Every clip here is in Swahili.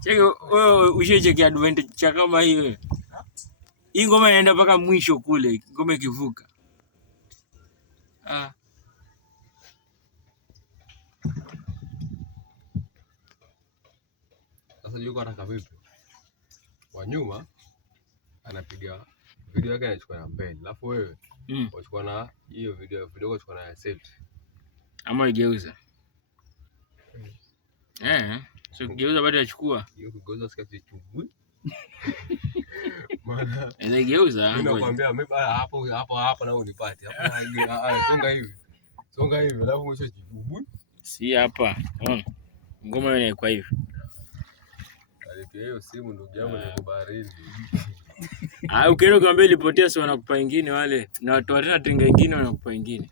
Cheki wewe usheche advantage cha kama hiyo. Hii ngoma inaenda mpaka mwisho kule, ngoma ikivuka. Sasa yuko anataka vipi? Kwa nyuma anapiga video yake anachukua na mbele. Alafu wewe unachukua na hiyo video unachukua na set. Ama igeuza. So kigeuza baada ya chukua. Hiyo kigeuza sikati chubui. Maana inageuza. Ninakwambia hapo na unipate. Hapa songa hivi. Songa hivi alafu mwisho chubui. Si hapa. Ngoma hiyo inaikuwa hivi. Alipia hiyo simu ndugu yangu ni baharini. Ukienda kwambia ilipotea, si wanakupa ingine wale. Na watu watena tenga ingine wanakupa ingine.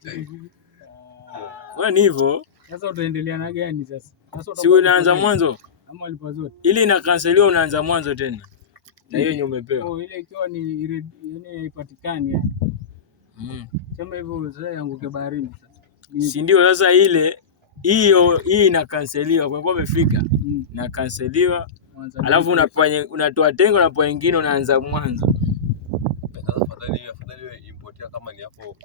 Ni hivyo. Sasa utaendelea na gani sasa? Si unaanza mwanzo? Ama alipa zote. Ili inakanseliwa unaanza mwanzo tena. Na hiyo yenye umepewa. Ile ikiwa ni yani haipatikani yani. Sema hivyo sasa yanguke baharini sasa. Si ndio sasa ile hii inakanseliwa kwa kuwa umefika. Inakanseliwa. Alafu unatoa tengo na kwa nyingine unaanza mwanzo. Sasa afadhali importia kama ni hapo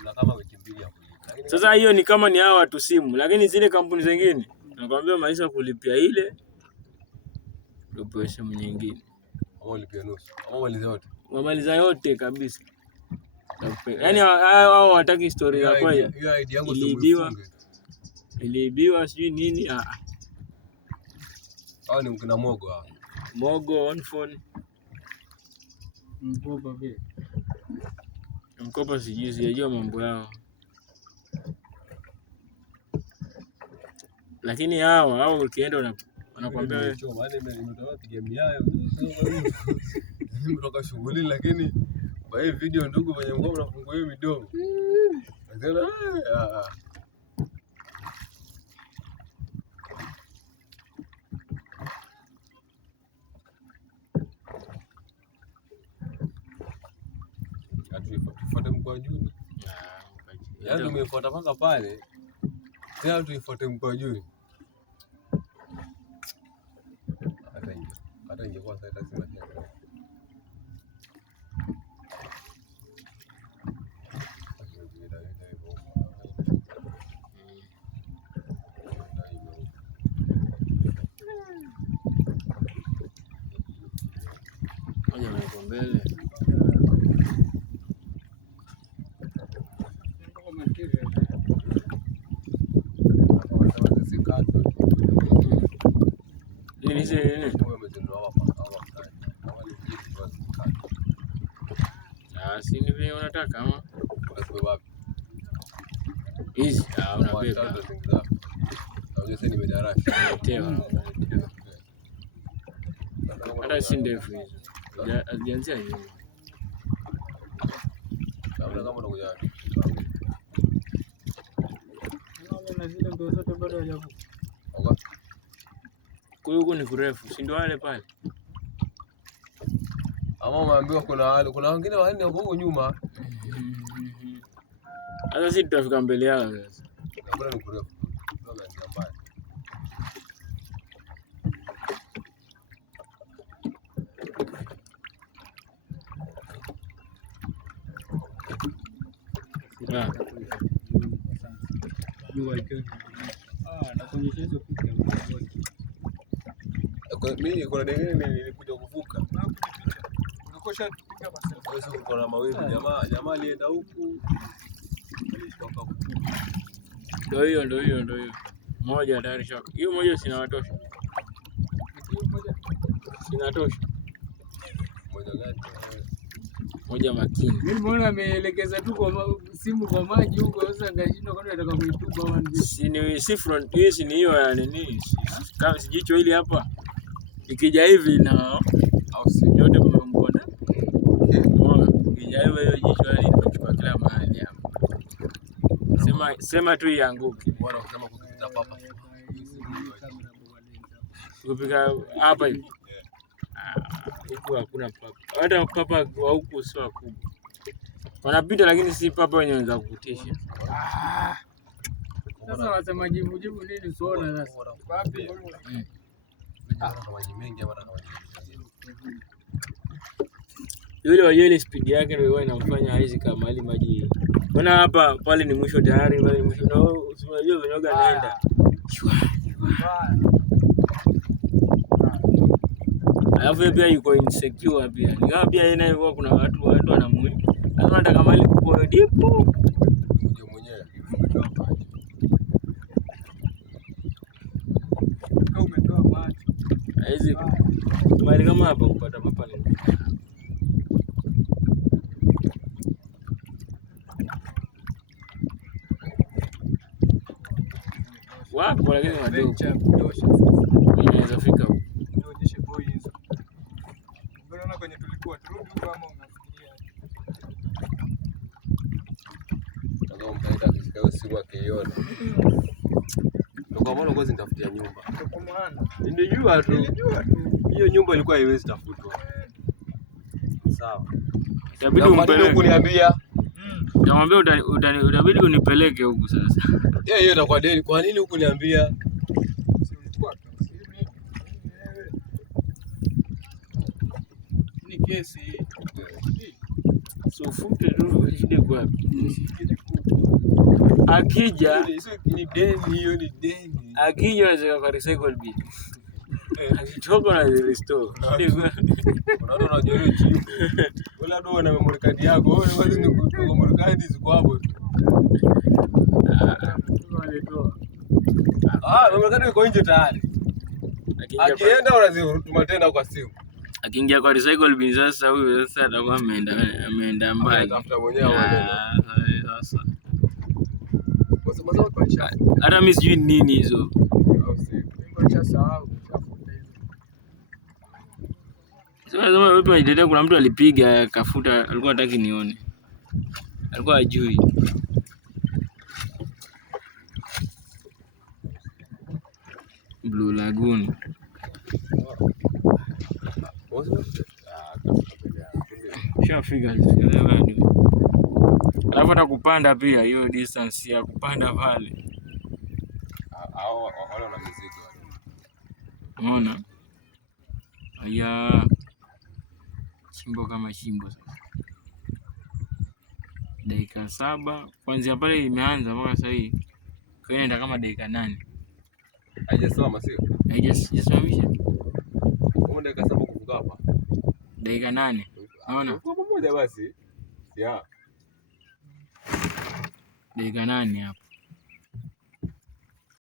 una kama wiki mbili hapo. Sasa hiyo ni kama ni hao watu simu, lakini zile kampuni zingine nakwambia maisha kulipia ile ndio pesa nyingine. Au lipia nusu. Au maliza yote. Wamaliza yote kabisa. Yaani hao hawataki historia ya kweli. Hiyo ID yangu iliibiwa sijui nini. Hao ni mkina Mogo hao. Mogo on phone. Mkopa vile. Mkopa sijui mambo yao. Lakini hao ukienda wanakuambia wewe nimetoka piga miayo. Nimetoka shughuli lakini kwa hii video ndugu wenye ngoma unafungua hiyo midomo. Tuifuate mkwajuni. Yaani tumefuata mpaka pale. Tena tuifuate mkwajuni. Hata ingekuwa sasa lazima tena. Mbele. Si ni vile unataka ama? Hizi unabeba. Sasa nimedarasha. Hata si ndefu hizo. Hazianzia hiyo. Kama unakuja. Na zile ndio zote bado hajavuka. Kwa hiyo ni kurefu, si ndio wale pale? Ama umeambiwa kuna wengine wanne huko nyuma. Sasa sisi tutafika mbele yao sasa. Bora ni kurefu. Ndio ndio mbaya. Nakuonyesha hizo picha. Mimi kuna dengine nilikuja kuvuka. Ungekosha kupiga basi. Wewe uko na mawili jamaa alienda huku. Alishtoka huku. Ndio hiyo. Moja tayari shaka. Hiyo moja sinawatosha. Hiyo moja sinatosha. Moja gani? Moja makini. Mimi nimeona ameelekeza tu kwa simu kwa maji huko, sasa ngashindwa kwani nataka kuitupa au nini? Si front hii si hiyo ya nini? Kama sijicho hili hapa. Ikija hivi na au si yote mmemwona. Ikija hiyo jicho hili nimechukua kila mahali hapa. Sema tu ianguke. Bora kusema kupita papa. Kupika hapa hivi. Huku hakuna papa. Hata papa wa huku sio wakubwa. Wanapita lakini si papa wenye wanaweza kukutisha. Sasa wasema jibu nini usiona sasa? Wapi? Maji mengi ama yule wa ile speed yake ndio inamfanya haizi kama hali maji. Mbona hapa pale ni mwisho tayari, pale mwisho na unajua venyoga naenda. Alafu pia yuko insecure pia. Ingawa pia yeye naye kuna watu wanamwini. Lazima nataka mali kuko dipo. Ndio mwenyewe. Kama umetoa maji. Haizi mali kama hapa kupata papa ni. Wapo lakini wadogo. Inaweza fika huko. Nionyeshe boy hizo. Unaona kwenye tulikuwa turudi huko ama unafikiria? Ndio mtaenda kisikia siku akiona. Ndio kwa maana ngozi nitafutia nyumba. Kwa maana Nilijua tu. Hiyo nyumba ilikuwa haiwezi tafutwa. Sawa. Itabidi umpeleke kuniambia. Nitamwambia utabidi unipeleke huku sasa. Hiyo itakuwa deni. Kwa nini huku niambia? Ni kesi. So fute tu shida kwa akija Ni deni, hiyo ni deni. Akija anaweza kwa recycle bin. Akitoka na restore. Unaona unajua hiyo chini. Wala ndo na memory card yako. Wewe wazi ni memory card ziko hapo tu. Memory card iko nje tayari. Akienda unazituma tena kwa simu. Akiingia kwa recycle bin sasa huyu sasa atakuwa ameenda mbali. Tafuta mwenyewe sasa. Hata mimi sijui nini hizo. Sasa wewe unajitetea, kuna mtu alipiga kafuta, alikuwa hataki nione. Alikuwa hajui. Blue Lagoon. Shafika bado. Alafu hata kupanda pia hiyo distance ya kupanda pale. Wale wana mizigo. Unaona? Aya. Chimbo kama chimbo sasa. Dakika 7 kuanzia pale imeanza mpaka sasa hii. Kwa hiyo inaenda kama dakika 8. Haijasimama sio? Haijasimamisha. Kama dakika 7 kuvuka hapa. Dakika 8. Unaona? Kwa pamoja basi. Ya. Dakika 8 hapa.